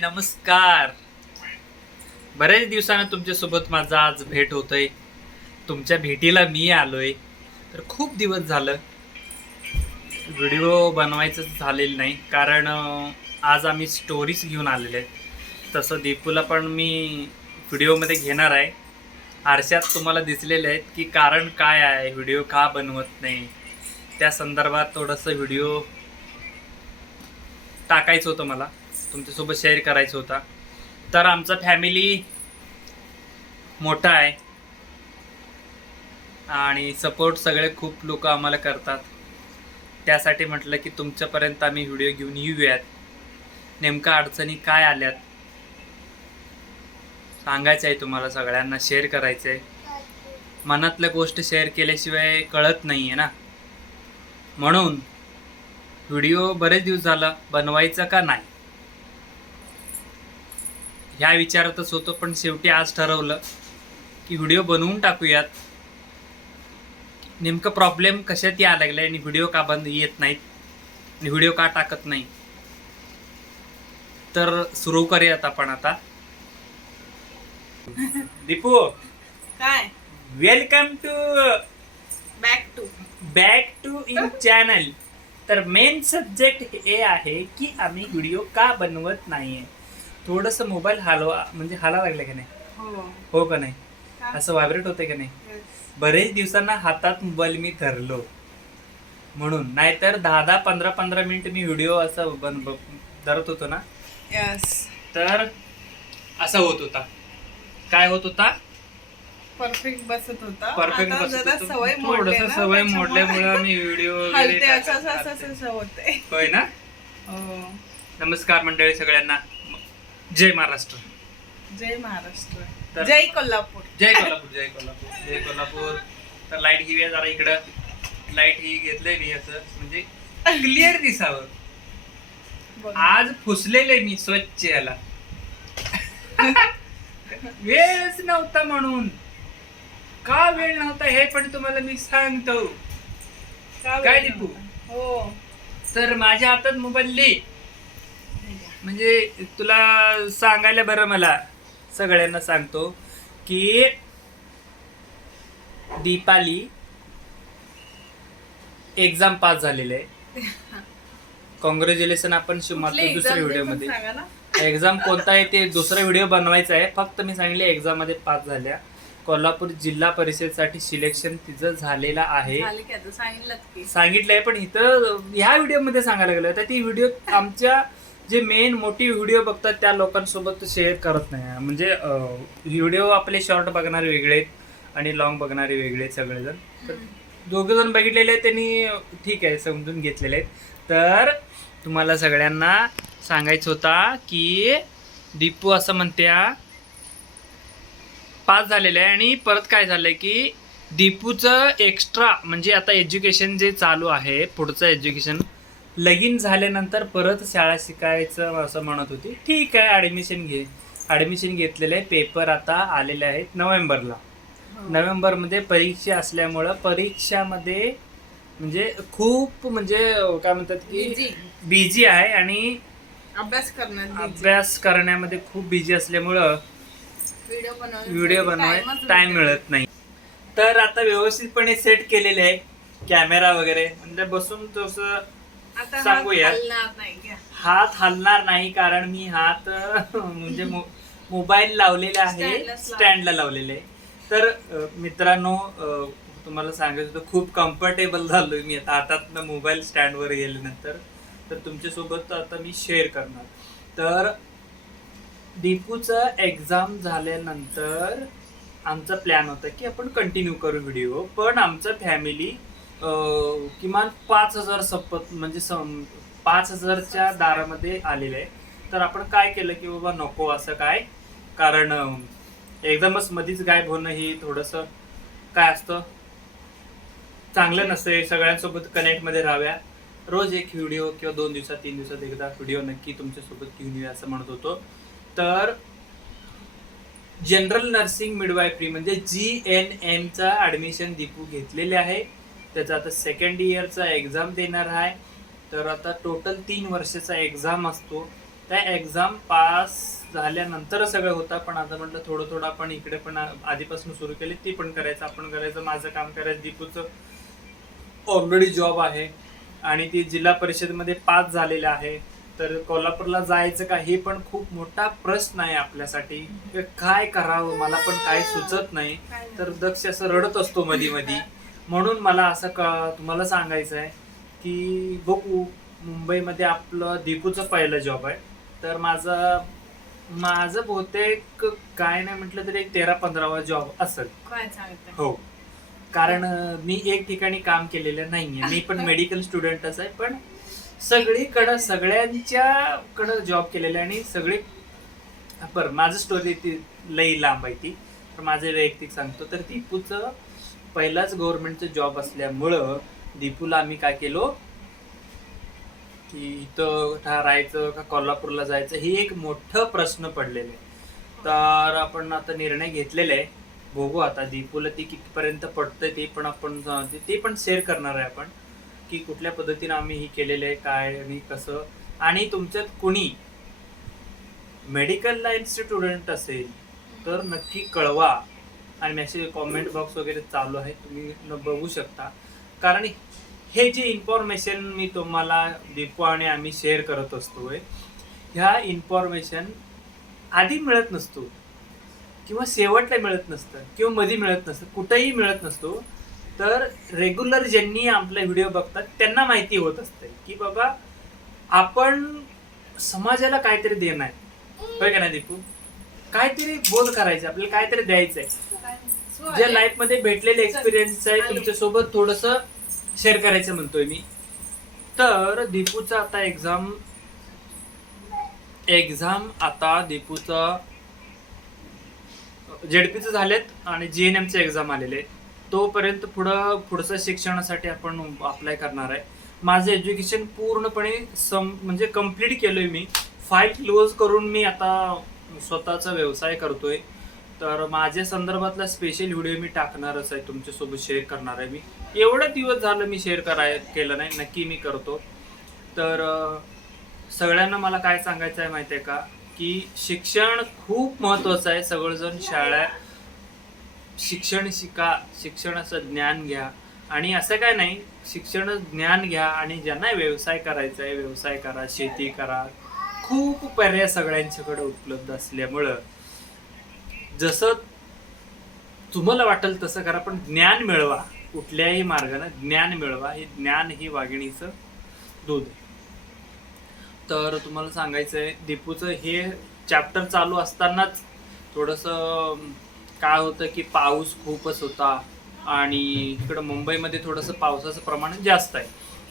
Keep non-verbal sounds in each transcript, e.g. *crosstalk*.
नमस्कार. बऱ्याच दिवसानं तुमच्यासोबत माझा आज भेट होतोय. तुमच्या भेटीला मी आलोय. तर खूप दिवस झालं. व्हिडिओ बनवायचं झालेलं नाही. कारण आज आम्ही स्टोरीज घेऊन आलेले आहेत. तसं दीपूला पण मी व्हिडिओमध्ये घेणार आहे. आरशात तुम्हाला दिसलेले आहेत की कारण काय आहे व्हिडिओ का बनवत नाही. त्या संदर्भात थोडंसं व्हिडिओ टाकायचं होतं मला. तुमच्यासोबत शेअर करायचा होता. तर आमचा फॅमिली मोठा आहे. आणि सपोर्ट सगळे खूप लोक आम्हाला करतात. त्यासाठी म्हटलं की तुमच्यापर्यंत आम्ही व्हिडिओ घेऊन येऊयात. नेमका अडचणी काय आल्यात? सांगायचं आहे तुम्हाला सगळ्यांना शेअर करायचं आहे मनातल्या गोष्ट शेअर केल्याशिवाय कळत नाही आहे ना. म्हणून व्हिडिओ बरेच दिवस झाला बनवायचा का नाही? ह्या विचारातच होतो पण शेवटी आज ठरवलं की व्हिडिओ बनवून टाकूयात. नेमकं प्रॉब्लेम कशात या लागलाय आणि व्हिडिओ का बंद येत नाहीत आणि व्हिडिओ का टाकत नाही? तर सुरू करूयात आपण आता. दीपू काय? Welcome to back to back to in channel तर मेन सब्जेक्ट हे आहे की आम्ही व्हिडिओ का बनवत नाहीये? थोडस मोबाईल हलवा म्हणजे हाला लागलं का नाही? हो. हो का नाही? असं व्हायब्रेट होते का नाही. बरेच दिवसांना हातात मोबाईल मी धरलो. म्हणून नाहीतर दहा दहा पंधरा पंधरा मिनिट मी व्हिडिओ असं बन ब- धरत होतो ना? Yes. तर असं होत होता. काय होत होता? परफेक्ट बसत होता. परफेक्ट आता जरा सवय मोडली थोडस ना, सवय त्याच्यामुळे मोडल्यामुळे मी *laughs* व्हिडिओ हलते असं असं असं असं असं होते होय ना? हो. नमस्कार मंडळी सगळ्यांना. जय महाराष्ट्र. जय महाराष्ट्र. तर- जय कोल्हापूर. जय कोल्हापूर जय कोल्हापूर जय कोल्हापूर. तर लाइट घेऊया जरा इकडं. लाइट ही घेतलंय मी असं. म्हणजे क्लिअर दिसावं. बघ. आज फुसलेले मी स्वच्छ याला. वेळच नव्हता म्हणून. का वेळ नव्हता हे पण तुम्हाला मी सांगतो. काय वेळ दीपू? नव्हता? हो. तर माझ्या हातात मोबाईल दे म्हणजे तुला सांगायला बरं मला सगळ्यांना सांगतो की दीपाली एक्झाम पास झालेले आहे. कॉंग्रॅच्युलेशन आपण शिव कुठली मात्र दुसऱ्या व्हिडिओमध्ये ना. एक्झाम कोणता आहे ते दुसरा व्हिडिओ बनवायचा आहे. फक्त मी सांगले एक्झाममध्ये पास झाल्या. कोल्हापूर जिल्हा परिषदसाठी सिलेक्शन तिचं झालेलं आहे. सांगितलं सांगितलंय पण इथं ह्या व्हिडिओमध्ये सांगायला गेलं तर ती व्हिडिओ आमच्या जे मेन मोठी व्हिडिओ बघतात त्या लोकांसोबत शेअर करत नाही. म्हणजे व्हिडिओ आपले शॉर्ट बघणारे वेगळे आहेत आणि लॉंग बघणारे वेगळे आहेत सगळेजण. तर दोघं जण बघितलेले आहेत त्यांनी ठीक आहे समजून घेतलेले आहेत. तर तुम्हाला सगळ्यांना सांगायचं होता की दीपू असं म्हणत्या पास झालेलं आहे आणि परत काय झालंय की दीपूचं एक्स्ट्रा म्हणजे आता एज्युकेशन जे चालू आहे पुढचं एज्युकेशन लगीन झाल्यानंतर परत शाळा शिकायचं असं म्हणत होती ठीक आहे ॲडमिशन घे ॲडमिशन घेतलेलं पेपर आता आलेले आहेत नोव्हेंबरला हो. नोव्हेंबरमध्ये परीक्षा असल्यामुळं परीक्षामध्ये म्हणजे खूप म्हणजे काय म्हणतात की. बिझी आहे आणि अभ्यास करण्यात अभ्यास करण्यामध्ये खूप बिझी असल्यामुळं व्हिडिओ बनवाय टाइम मिळत नाही तर आता व्यवस्थितपणे सेट केलेले आहे कॅमेरा वगैरे म्हणजे बसून तसं. आता सांगूया. हात हलणार नाही घ्या. हात हलणार नाही कारण मी हात अं, म्हणजे मो- मोबाईल लावलेला आहे लाव- स्टँडला लावलेले आहे. तर अं, मित्रांनो अं, तुम्हाला सांगायचं होतं खूप कम्फर्टेबल झालोय मी आता. हातात मोबाईल स्टँडवर गेल्यानंतर. तर तुमच्यासोबत आता मी शेअर करणार. तर दीपूचं एक्झाम झाल्यानंतर आमचा प्लॅन होता की आपण कंटिन्यू करू व्हिडिओ पण आमचं फॅमिली किमान पाच हजार सपत म्हणजे सम- पाच हजारच्या दारामध्ये आलेले आहे तर आपण काय केलं की बाबा नको असं काय? कारण एकदमच मधीच गायब होणं ही थोडंसं काय असतं? चांगलं नसतं सगळ्यांसोबत कनेक्टमध्ये राहाव्या. रोज एक व्हिडिओ किंवा दोन दिवसात तीन दिवसात एकदा व्हिडिओ नक्की तुमच्यासोबत घेऊन येऊया असं म्हणत होतो. तर जनरल नर्सिंग मिडवायफ्री म्हणजे जी एन एमचा ॲडमिशन दीपू घेतलेले आहे. त्याचा आता सेकंड इयरचा एक्झाम देणार आहे. तर आता टोटल तीन वर्षाचा एक्झाम असतो. त्या एक्झाम पास झाल्यानंतर सगळं होतं पण आता म्हटलं थोडं थोडं आपण इकडे पण आधीपासून सुरू केली ती पण करायचं आपण करायचं माझं काम करायचं. दीपूचं ऑलरेडी जॉब आहे. आणि ती जिल्हा परिषदमध्ये पास झालेलं आहे. तर कोल्हापूरला जायचं का हे पण खूप मोठा प्रश्न आहे आपल्यासाठी. काय करावं मला पण काय सुचत नाही. तर दक्ष असं रडत असतो मधी मधी म्हणून मला असं क तुम्हाला सांगायचं आहे की बघू मुंबईमध्ये आपलं दीपूचं पहिलं जॉब आहे. तर माझं माझं बहुतेक काय नाही म्हटलं तरी एक तेरा पंधरावा जॉब असेल. काय सांगते हो. कारण मी एक ठिकाणी काम केलेलं नाहीये. मी पण *laughs* मेडिकल स्टुडंटच आहे पण सगळीकडं सगळ्यांच्याकडं जॉब केलेले आणि सगळे बरं माझं स्टोरी ती लई लांब आहे ती. तर माझं वैयक्तिक सांगतो. तर दीपूचं पहिलाच गव्हर्नमेंटचं जॉब असल्यामुळं दीपूला आम्ही काय केलो? की इथं राहायचं का कोल्हापूरला जायचं हे एक मोठं प्रश्न पडलेलं आहे. तर आपण आता निर्णय घेतलेला आहे. बघू आता दीपूला ती कितीपर्यंत पडतंय ते पण आपण ते- पण शेअर करणार आहे आपण की कुठल्या पद्धतीने आम्ही ही केलेलं आहे काय आणि कसं. आणि तुमच्यात कुणी मेडिकल लाईनचे स्टुडंट असेल तर नक्की कळवा. आणि मेसेज कॉमेंट बॉक्स वगैरे चालू आहे. तुम्ही बघू शकता. कारण हे जे इन्फॉर्मेशन मी तुम्हाला दीपू आणि आम्ही शेअर करत असतोय ह्या इन्फॉर्मेशन आधी मिळत नसतो. किंवा शेवटला मिळत नसतं. किंवा मध्ये मिळत नसतं. कुठेही मिळत नसतो. तर रेग्युलर ज्यांनी आपले व्हिडिओ बघतात त्यांना माहिती होत असते की बाबा आपण समाजाला काहीतरी देणार. आहे होय का नाही दीपू? काहीतरी बोध करायचं आपल्याला काहीतरी द्यायचं आहे जे लाईफमध्ये भेटलेले एक्सपिरियन्स आहे तुमच्यासोबत थोडस शेअर करायचं म्हणतोय मी. तर दीपूचा आता एक्झाम एक्झाम आता दीपूचा जेडपीचं झालेत आणि जी एन एमचे एक्झाम आलेले. तोपर्यंत पुढं पुढचं शिक्षणासाठी आपण अप्लाय करणार आहे. माझं एज्युकेशन पूर्णपणे सम म्हणजे कंप्लीट केलोय मी. फाईव्ह क्लोज करून मी आता स्वतःचा व्यवसाय करतोय. तर माझ्या संदर्भातला स्पेशल व्हिडिओ मी टाकणारच आहे. तुमच्यासोबत शेअर करणार आहे मी. एवढं दिवस झालं मी शेअर कराय केलं नाही. नक्की मी करतो. तर सगळ्यांना मला काय सांगायचं आहे माहिती आहे का? की शिक्षण खूप महत्त्वाचं आहे. सगळेजण शाळा शिक्षण शिका शिक्षणाचं ज्ञान घ्या. आणि असं काय नाही शिक्षण ज्ञान घ्या आणि ज्यांना व्यवसाय करायचा आहे व्यवसाय करा शेती करा. खूप पर्याय सगळ्यांच्याकडे उपलब्ध असल्यामुळं जसं तुम्हाला वाटेल तसं करा पण ज्ञान मिळवा. कुठल्याही मार्गाने ज्ञान मिळवा. हे ज्ञान ही वाघिणीचं दूध आहे. तर तुम्हाला सांगायचं आहे दीपूचं हे चॅप्टर चालू असतानाच थोडंसं काय होतं की पाऊस खूपच होता आणि इकडं मुंबईमध्ये थोडंसं पावसाचं प्रमाण जास्त आहे.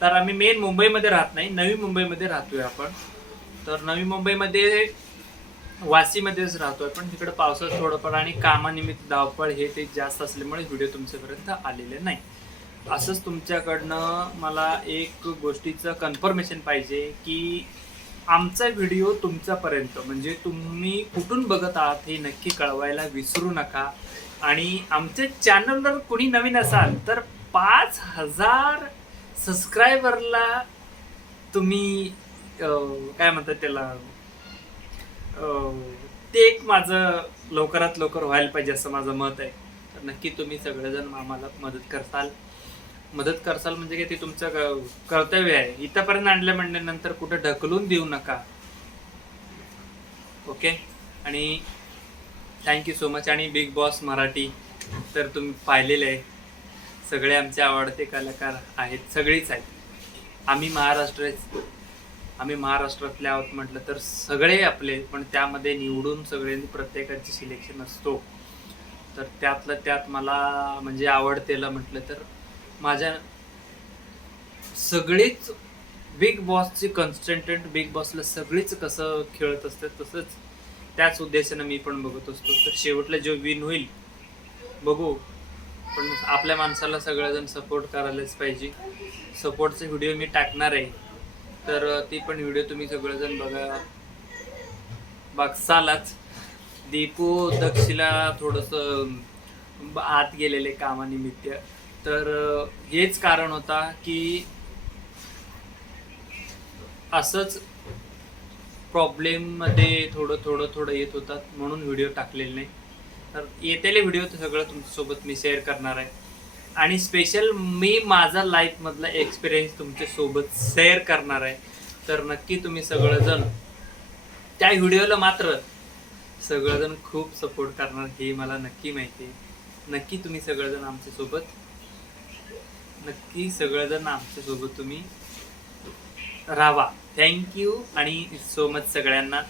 तर आम्ही मेन मुंबईमध्ये राहत नाही नवी मुंबईमध्ये राहतोय आपण. तर नवी मुंबईमध्ये वाशीमध्येच राहतोय पण तिकडे पावसाचं थोडंफार आणि कामानिमित्त धावपळ हे ते जास्त असल्यामुळे व्हिडिओ तुमच्यापर्यंत आलेले नाही. असंच तुमच्याकडनं मला एक गोष्टीचं कन्फर्मेशन पाहिजे की आमचा व्हिडिओ तुमच्यापर्यंत म्हणजे तुम्ही कुठून बघत आहात हे नक्की कळवायला विसरू नका. आणि आमच्या चॅनलवर कुणी नवीन असाल तर पाच हजार सबस्क्रायबरला तुम्ही काय म्हणतात त्याला? ते एक माझं लवकरात लवकर व्हायला पाहिजे असं माझं मत आहे. तर नक्की तुम्ही सगळेजण आम्हाला मदत करसाल. मदत करसाल म्हणजे काय ते तुमचं क- कर्तव्य आहे. इथंपर्यंत आणलं म्हणल्यानंतर कुठं ढकलून देऊ नका. ओके? आणि थँक्यू सो मच आणि बिग बॉस मराठी तर तुम्ही पाहिलेलं आहे. सगळे आमचे आवडते कलाकार आहेत. सगळीच आहेत. आम्ही महाराष्ट्र आम्ही महाराष्ट्रातले आहोत म्हटलं तर सगळे आपले पण त्यामध्ये निवडून सगळ्यांनी प्रत्येकाची सिलेक्शन असतो. तर त्यातलं त्यात मला म्हणजे आवडतेला म्हटलं तर माझ्या सगळीच बिग बॉसची कन्स्टंटेंट बिग बॉसला सगळीच कसं खेळत असतात तसंच त्याच उद्देशानं मी पण बघत असतो. तर शेवटला जो विन होईल बघू. पण आपल्या माणसाला सगळेजण सपोर्ट करायलाच पाहिजे. सपोर्टचे व्हिडिओ मी टाकणार आहे. तर ती पण व्हिडिओ तुम्ही सगळेजण बघा. बघसालाच. दीपू दक्षिला थोडंसं आत गेलेले कामानिमित्त. तर हेच कारण होता की असंच प्रॉब्लेममध्ये थोडं थोडं थोडं येत होतात म्हणून व्हिडिओ टाकलेले नाही. तर येतेले व्हिडिओ तर सगळं तुमच्यासोबत मी शेअर करणार आहे. आणि स्पेशल मी माझा लाईफमधला एक्सपिरियन्स तुमच्यासोबत शेअर करणार आहे. तर नक्की तुम्ही सगळंजण त्या व्हिडिओला मात्र सगळंजण खूप सपोर्ट करणार हे मला नक्की माहिती आहे. नक्की तुम्ही सगळेजण आमच्यासोबत नक्की सगळेजण आमच्यासोबत तुम्ही राहा. थँक्यू आणि सो मच सगळ्यांना.